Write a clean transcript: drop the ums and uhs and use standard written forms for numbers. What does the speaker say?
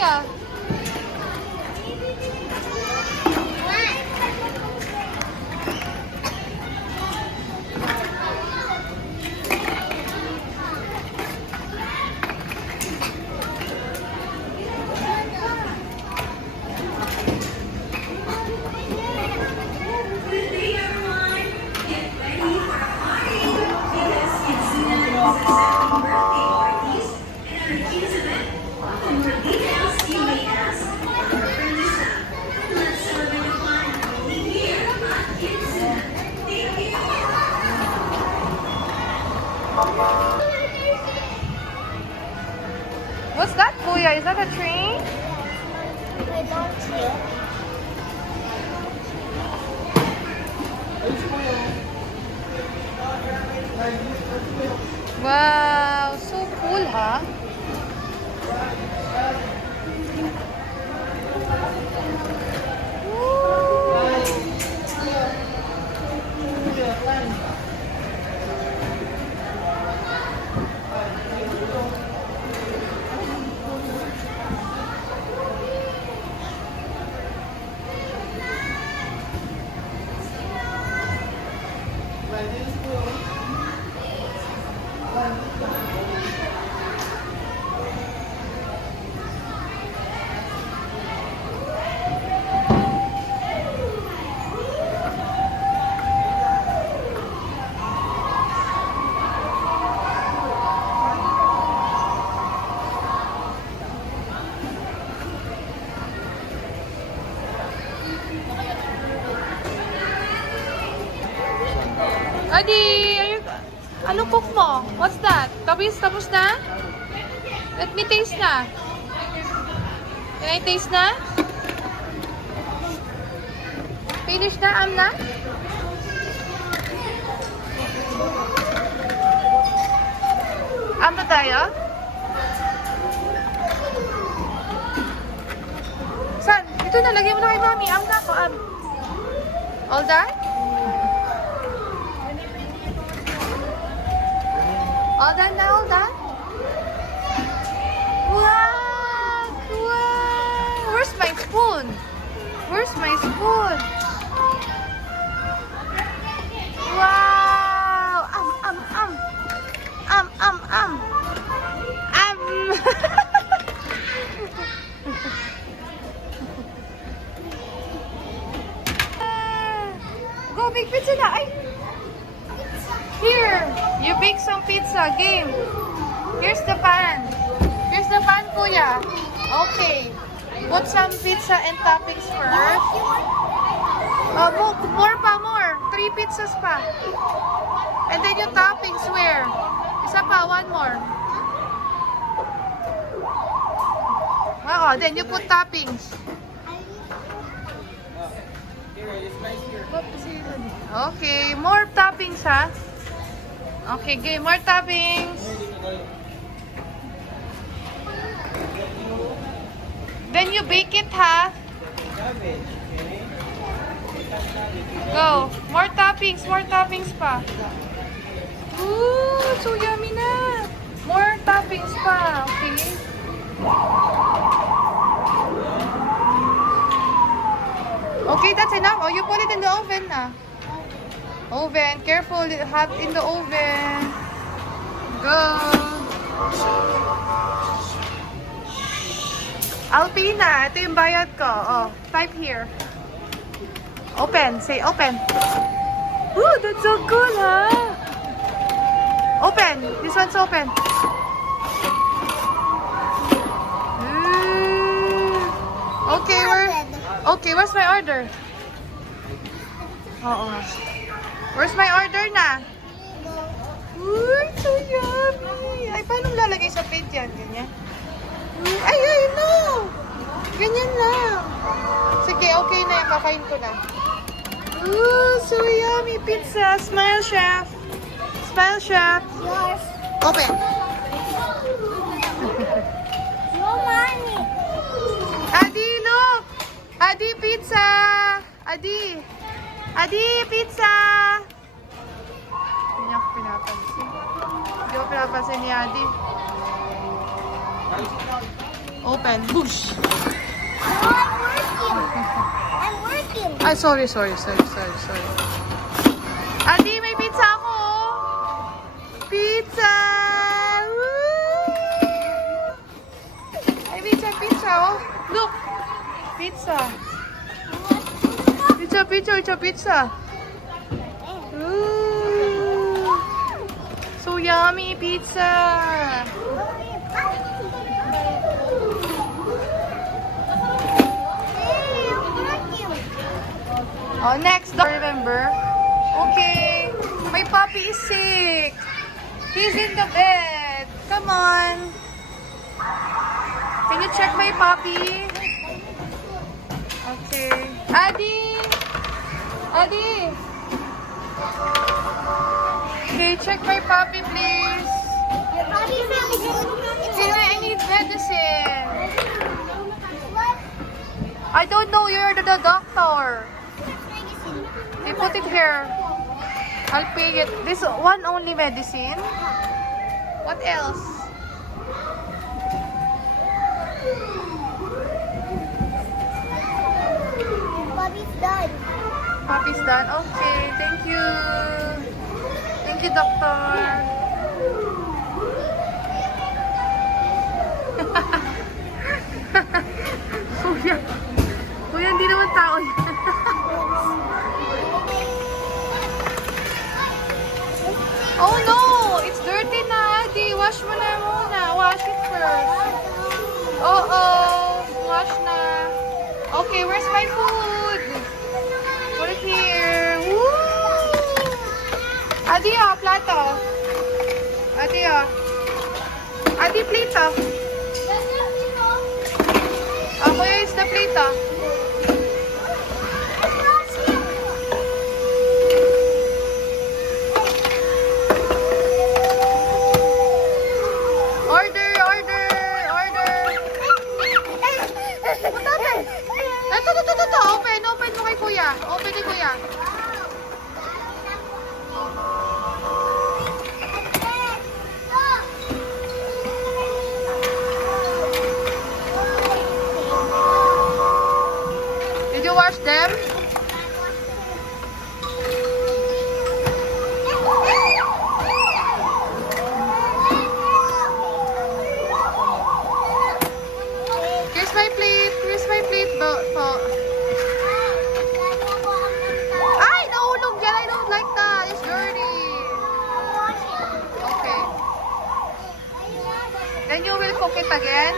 kuya? What's that, kuya? Is that a train? I don't see. Wow, so cool, huh? Adi, anong cook mo? What's that? Tapos na? Let me taste na. Can I taste na? Finish na, am na? Am na tayo? San? Ito na, lagay mo na kay mami. Am na ako, am. All done? All done na, all done? Wow! Wow! Where's my spoon? Where's my spoon? Wow! Go, big pizza na! Ay! Here! You bake some pizza. Game. Here's the pan. Here's the pan, kuya. Okay. Put some pizza and toppings first. More pa, more. 3 pizzas pa. And then yung toppings where? Isa pa, one more. Oo, then you put toppings. Okay, more toppings, ha? Okay, game. More toppings. Then you bake it, ha? Go. More toppings pa. Ooh, so yummy na. More toppings pa, okay? Okay, that's enough. Oh, you put it in the oven na. Oven, careful, hot in the oven. Go. Alpina, ito yung bayad ko. Oh, type here. Open, say open. Ooh, that's so cool, huh? Open, this one's open. Okay, where's my order? Oo. Where's my order na? Uy, so yummy! Ay, paano lalagay sa plate yan? Ganyan? Ay, no! Ganyan lang. Sige, okay na yan. Kakain ko na. Ooh, so yummy pizza. Smile, chef. Smile, chef. Yours. Open. No money. Adi, look! Adi, pizza! Adi! Adi, pizza! Hindi niya ako pinapansin. Hindi ako pinapansin ni Adi. Open. Boosh. No, I'm working. Ay, sorry. Adi, may pizza ako. Pizza! Woo! Ay, pizza, oh. Look! Pizza. Pizza. Ooh. So yummy, pizza. Oh, next, remember? Okay. My puppy is sick. He's in the bed. Come on. Can you check my puppy? Okay. Adi! Okay, check my puppy, please. I need medicine. I don't know, you're the doctor. They put it here. I'll pay it. This one only medicine? What else? Bobby's done. Puppy's done? Okay, thank you. Thank you, doctor. Kuya, hindi naman tao yan. Oh no! It's dirty na, Adi. Wash mo na muna. Wash it first. Oh, wash na. Okay, where's my food? Put it here. Woo! Adi, oh, plato. Adi, oh. Adi, plate, oh. Okay, it's the plate, oh. Order! What happened? Ito. Open mo kay kuya. Open ni kuya. Did you wash them? Here's my plate, po. Ay, nahulog dyan. I don't like that. It's dirty. Okay. Then you will cook it again?